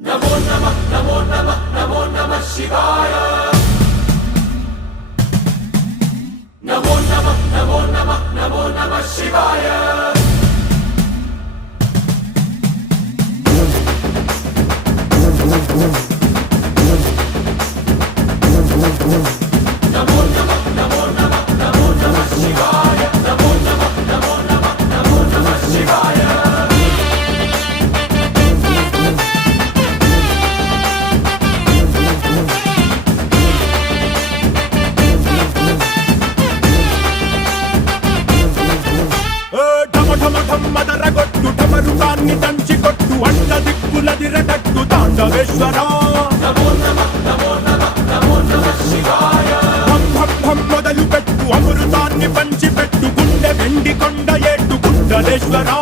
नमो नमः नमो नमः नमो नमः शिवाय नमो नमः नमो नमः नमो नमः शिवाय नमो नमः नमो नमः नमो नमः शिवाय नमो नमः नमो नमः नमो नमः शिवाय మదరగొట్టు టమరుకాన్ని దంచి కొట్టు అండ దిక్కులదిరగట్టు తాండవేశ్వరా नमो नमः नमो नमः नमो नमः शिवाय హం హం హం మొదలు పెట్టు అమృతాన్ని పంచి పెట్టు గుండె వెండి కొండ ఏటు గుండలేశ్వరా